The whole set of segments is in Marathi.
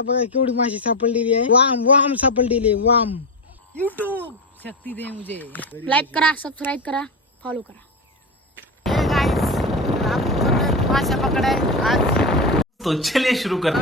आपल्याला बघा केवढी माशी सापडलेली आहे. वाम वाम सापडलेली आहे वाम. युट्यूब शक्ती दे मुझे. लाईक करा सबस्क्राईब करा फॉलो करा. तो चलिए शुरू कर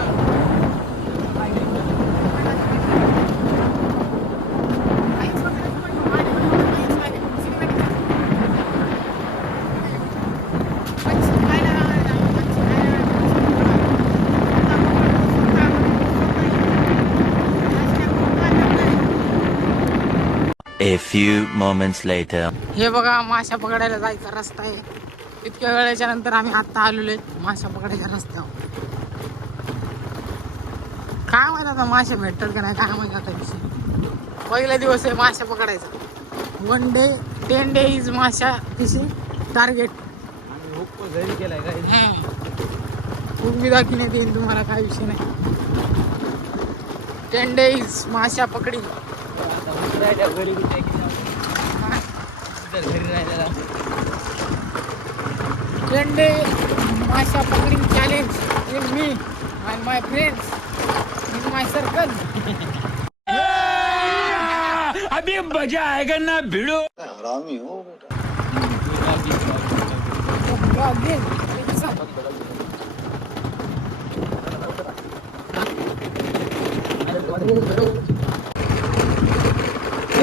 A few moments later. हे बघा माशा पकडायला जायचा रस्ता आहे. इतक्या वेळेच्या नंतर आम्ही आता आलेलो आहे माशा पकडायच्या रस्त्यावर. काय माहिती आता मासे भेटतात का नाही काय माहिती आता विषय पहिला दिवस आहे माशा पकडायचा. One day ten day is माशा फिशिंग टार्गेट खूप मी दाखवण्यात येईल तुम्हाला काय विषय नाही. टेन इज माशा पकडी टेन डे माशा पकडी challenge in me and my friends in my circle अभी मजा आएगा ना भिड़ो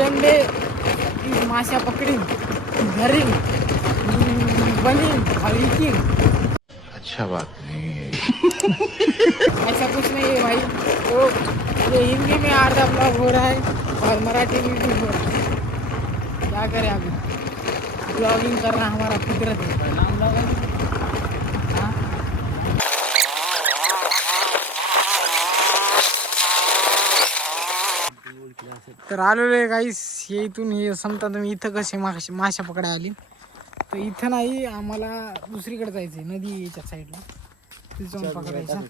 चेंडे माशा पकड़ी धरी बनी और. अच्छा बात नहीं है ऐसा कुछ नहीं है भाई तो ये हिंदी में आधा ब्लॉग हो रहा है और मराठी में भी हो रहा है क्या करें अभी ब्लॉगिंग करना हमारा फितरत है है हाँ? तर आलेलो आहे काहीच हे इथून हे समजा तुम्ही इथं कसे माश माशा पकडाय आली. तर इथं नाही आम्हाला दुसरीकडे जायचं आहे नदी याच्या साईडला. तिथे जाऊन पकडायचं.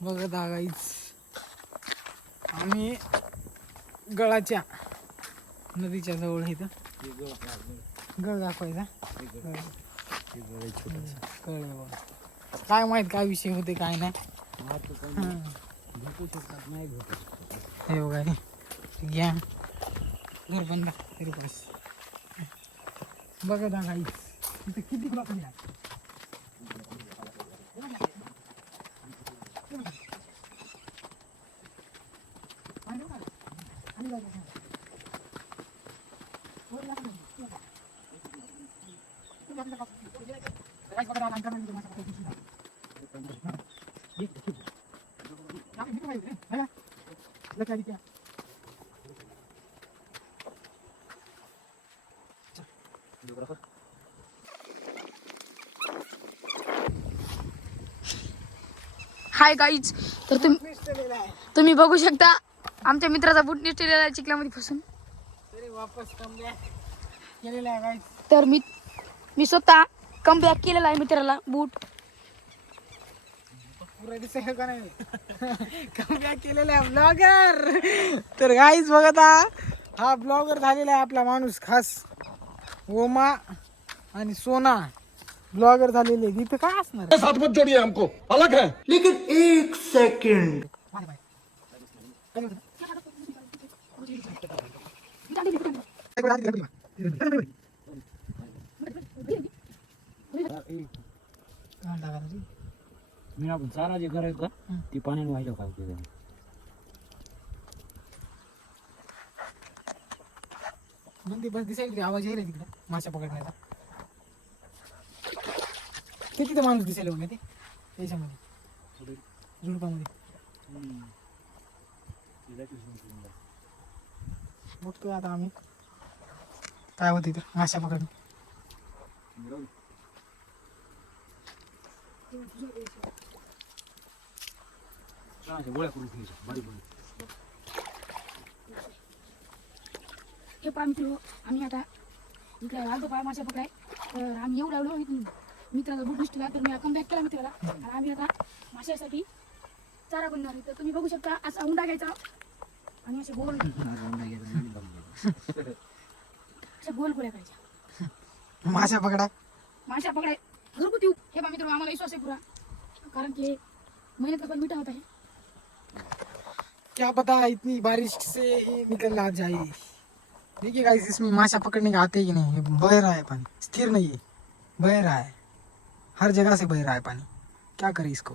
बघत गाईच आम्ही गळाच्या नदीच्या जवळ इथं. गळ दाखवायचा. गळ. काय माहीत काय विषय होते काय नाही हं. हे बघा हे. घ्या घर बंद तरी पैसे बघा ना काही इथं किती ब्लॉक आहे हाय गाईज तर तुम्ही तुम्ही बघू शकता आमच्या मित्राचा बूट निसटलेला आहे चिखलामध्ये फसून. तर मी मी स्वतः कम बॅक केलेला आहे मित्राला बूट. पुरा दिसायला नाही? कमबॅक केलेला आहे ब्लॉगर तर बघत हा ब्लॉगर झालेला आहे आपला माणूस खास. ओमा आणि सोना. ब्लॉगर झालेले. इथं काय असणार? साथ मत जोड़िए हमको. अलग है. मी आपण चारा जे करायचं का ती पाण्याने व्हायला का ते बंदी बस दिसायला आवाज यायला तिकडे माशा पकडण्याचा. ते तिथे माणूस दिसायला बघा ते त्याच्यामध्ये. झुडपामध्ये. बघतोय आता आम्ही. काय होते तर माशा पकडणे गोळ्या करून घ्यायच्या बारीक हे पहा मित्र आम्ही आता इकडे आलो पाय माशा पकडाय तर आम्ही येऊ लागलो मित्राचा बुक निसटला तर मी कमबॅक केला मित्राला आणि आम्ही आता माशासाठी चारा बनणार आहे. तर तुम्ही बघू शकता असा हुंडा घ्यायचा आणि असे गोल अशा गोल गोळ्या करायच्या माशा पकडा माशा पकडाय घरगुती हे बा मित्र आम्हाला विश्वास आहे पुरा. कारण की मेहनत का फल मीठा होता है क्या पता इतनी बारिश से ये निकल आ जाए। देखिए गाइस इसमें माछा पकड़ने का आते ही नहीं बह रहा है पानी। स्थिर नहीं है। बह रहा है। हर जगह से बह रहा है पानी। क्या करे इसको?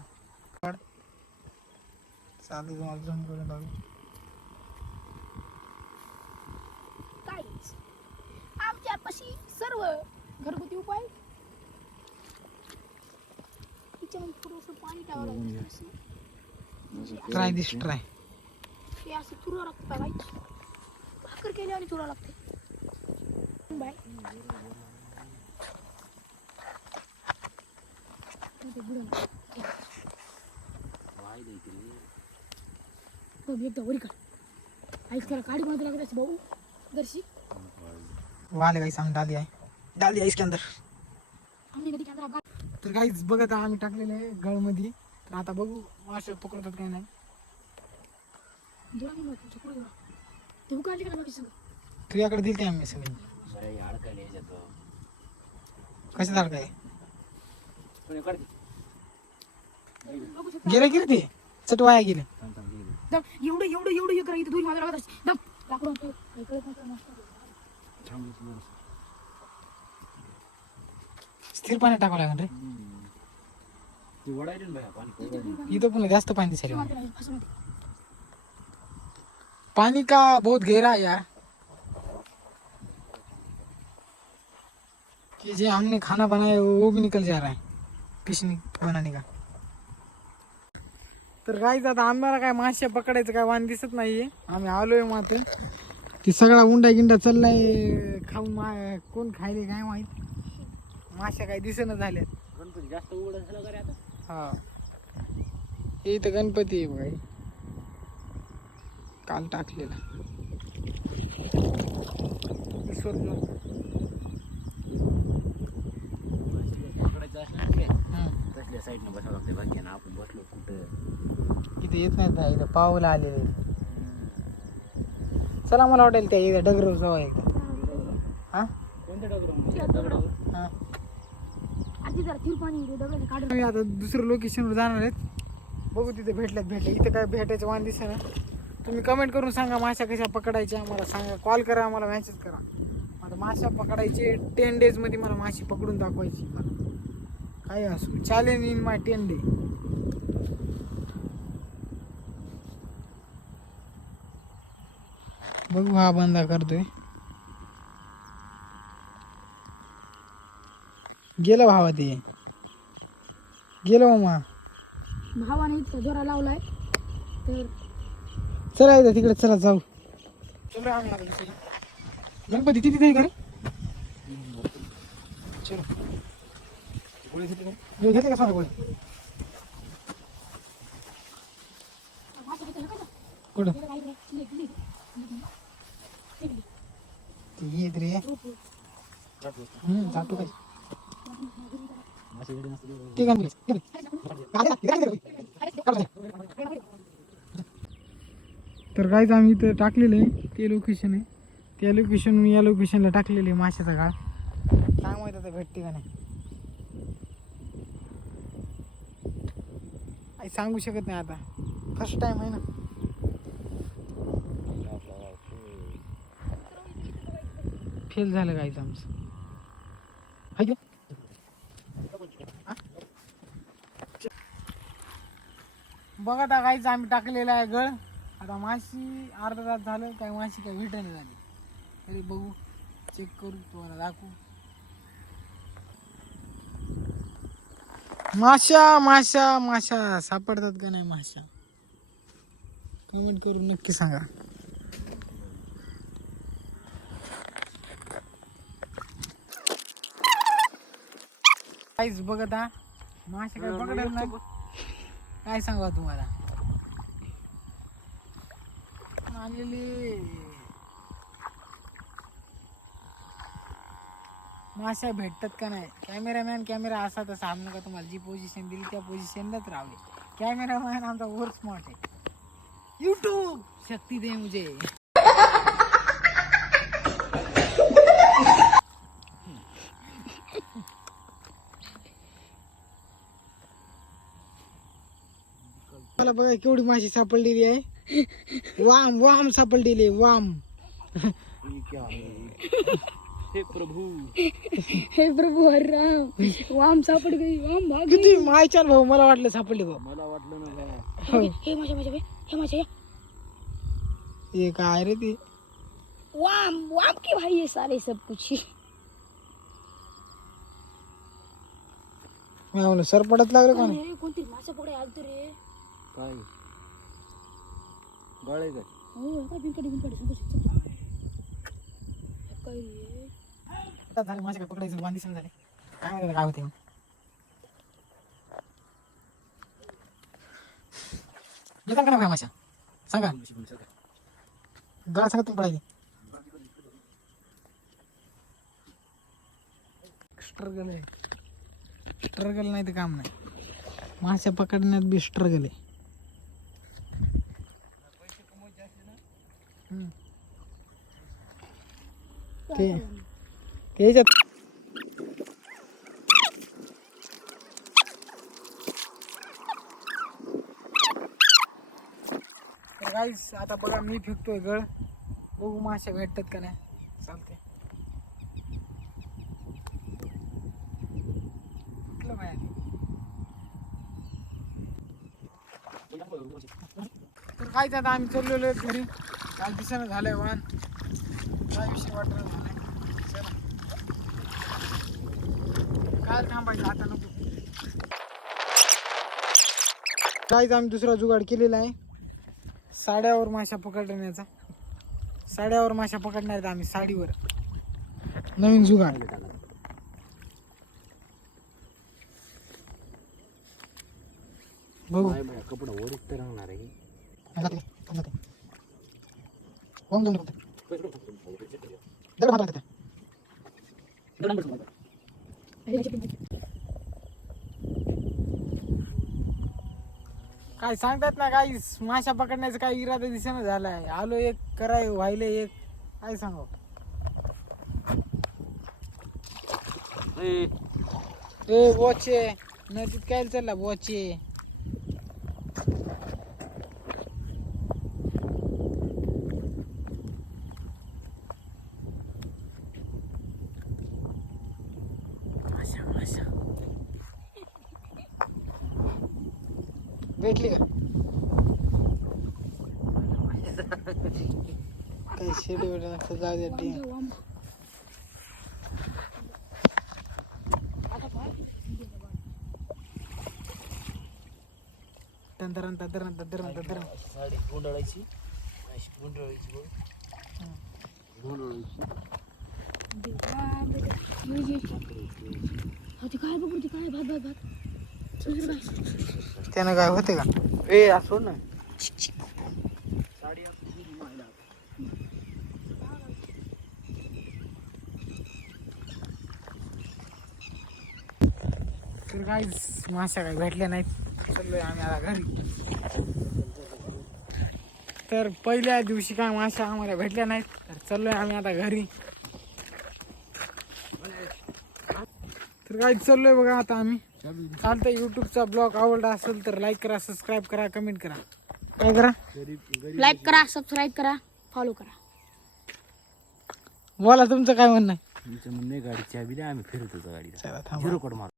आमच्यापाशी सर्व घरगुती उपाय तिच्यामध्ये थोडंसं पाणी टाकावं लागतं ट्राय दिस ट्राय हे असं चुरा लागतं बाई भाकर केली आणि चुरा लागते बाय बघ, एकदा वरी काढ ऐक त्याला काडी बनवते लागत भाऊ दर्शी। वाले गाइस हम डाल दिया है। डाल दिया इसके अंदर। तर काहीच बघत आहे आम्ही टाकलेलं आहे गळमध्ये. तर आता बघू मासे पकडतात काय नाही. तुझ्याकडे दिल ते आम्ही सगळे? बरं अडकायला याच्यात कसे झाड काय कोणी काढते बघू शकता. गेले की रे ते? चट वाया गेले. गेली. दम एवढं एवढं एवढं हे करा इथं दूर माझा लागत असते दम. लाकडं कळत नाही स्थिर पाणी टाकावं लागेल रे. पाणी. इथं पुन्हा जास्त पाणी दिसायला. पानी का बहुत गहरा है यार. कि जो हमने खाना बनाया वो भी निकल जा रहा है. फिश बनाने का. तर गाईज आता आम्हाला काय मासे पकडायचं काय वाण दिसत नाहीये. आम्ही आलोय मात्र ते सगळा उंडा गिंडा चाललाय. खाऊन मा कोण खायले काय माहीत? माश्या काय दिसेना झाल्या गणपती जास्त उघड झालं का रे आता? हा. हे इथं गणपती आहे बघा हे. काल टाकलेला. विसरलो. पकडायचं असलं की हम्म. तसल्या साईडनं बसावं लागते बाकी ना आपण बसलो कुठं. इथे येत नाहीत ना इथं पावला आलेले. चला मला वाटेल त्या इथं डगर जाऊ एकदा. हा? कोणत्या त्या दगडावर. हा आधी जरा तीर पाणी येते, दगडाचं काढून आम्ही आता दुसऱ्या लोकेशनवर जाणार आहेत. बघू तिथे भेटल्यात भेटले इथं काय भेटायचं वाण दिसे ना तुम्ही कमेंट करून सांगा माशा कशा पकडायच्या. मला सांगा. कॉल करा मला मेसेज करा. आता माशा पकडायचे टेन डेजमध्ये मला माशी पकडून दाखवायची. काय असू challenge in my ten day बघू हा बंदा करतोय. गेलं भावा ते गेलो मामा भावाने इतका जोरा लावलाय तर चला इथं तिकडे चला जाऊ चला. गणपती किती चलो गोळी घेतली का? गोळी घेतली का कुठं. ती येत रे हम्म जातो काय मासे एवढे नसते तेवढे. ठीक आहे ठीक आहे तर गायचं आम्ही इथं टाकलेलं आहे ते लोकेशन आहे. त्या लोकेशन या लोकेशनला टाकलेलं आहे माशाचा गाळ. काय माहीत आता भेटते का नाही. सांगू शकत नाही आता. फर्स्ट टाइम आहे ना. फेल झालं गायचं आमचं हाय का? हा? बघा आता काहीच आम्ही टाकलेला आहे गळ. आता माशी अर्धा तास झालं काय माशी काय भेटणे झाली. तरी बघू चेक करू तुम्हाला दाखवू. माशा माशा माशा. सापडतात का नाही माशा? कमेंट करून नक्की सांगा. काहीच बघता. मासे काय पकडत नाही. काय सांगा तुम्हाला? आणलेली माश्या भेटतात का नाही? कॅमेरामॅन कॅमेरा असा तसा आम्ही नका तुम्हाला. जी पोझिशन दिली त्या पोझिशनलाच राहले कॅमेरामॅन आमचा वर स्मार्ट आहे. युट्यूब शक्ती दे मुझे. बघा केवढी माशी सापडलेली आहे. वाम वाम सापडलेली आहे, वाम. हे प्रभू. हे प्रभू हर राम. वाम सापड गई वाम भाग किती भाऊ मला वाटलं सापडले भाऊ. मला वाटलं ना हे माझ्या माझ्या हे माझ्या हे काय रे ते? वाम वाम के भाई ये सारे सब कुछ. मी म्हणलं सर पडत लागलं का? अरे कोणती मासा पकडे आलतो रे? काय गळे काय हो झाले पकडायचं झाले. काय माहिती काय होते येतात का नाही माशा सांगा. गळा सांगा तुम्ही पडायची स्ट्रगल आहे. स्ट्रगल नाही तर काम नाही. मासे पकडण्यात बी स्ट्रगल आहे. ठीक आहे ते गाईस आता बघा मी फिरतोय गळ बघू मासे भेटतात का नाही. चालते कुठलं माहिती तर काहीच आता आम्ही चाललेलो आहेत घरी. काल दिसानं झालंय वाहन काय विषय वाटत झालाय. चला. काय थांबायचं आता नको. काहीच आम्ही दुसरा जुगाड केलेला आहे. साड्यावर माशा पकडण्याचा. साड्यावर माशा पकडणार आहेत आम्ही साडीवर. नवीन जुगाड. बघू. काय कपडा वरीच तर राहणार आहे. दगड काय सांगतात ना काही माशा पकडण्याचा काही इरादा दिसेना झालाय. आलो एक कराय व्हायले एक. काय सांगू? ए, वॉचे नदीत काय चालला वॉचे भेटली का? काही शेडी वगैरे नसतं जाऊ द्या डी तंतरन तंतरन तंतरन साडी गुंडाळायची अशी गुंडाळायची बघ. गुंडाळायची. काय बघू ते काय भात भात भात. चल रे बाय. त्यानं काय होते का? ए असो ना. तर काय भेटल्या नाहीत. चाललोय आम्ही आता घरी. तर पहिल्या दिवशी काय माश्या आम्हाला भेटल्या नाहीत. तर चाललोय आम्ही आता घरी. तर काय चाललोय बघा आता आम्ही. चालतंय युट्यूबचा ब्लॉग आवडला असेल तर लाईक करा सबस्क्राईब करा कमेंट करा. काय करा? लाईक करा सबस्क्राईब करा फॉलो करा. बोला तुमचं काय म्हणणं आहे? तुमचं म्हणणे गाडी चाबी द्या आम्ही फिरत होतो गाडीला झिरो कड मार.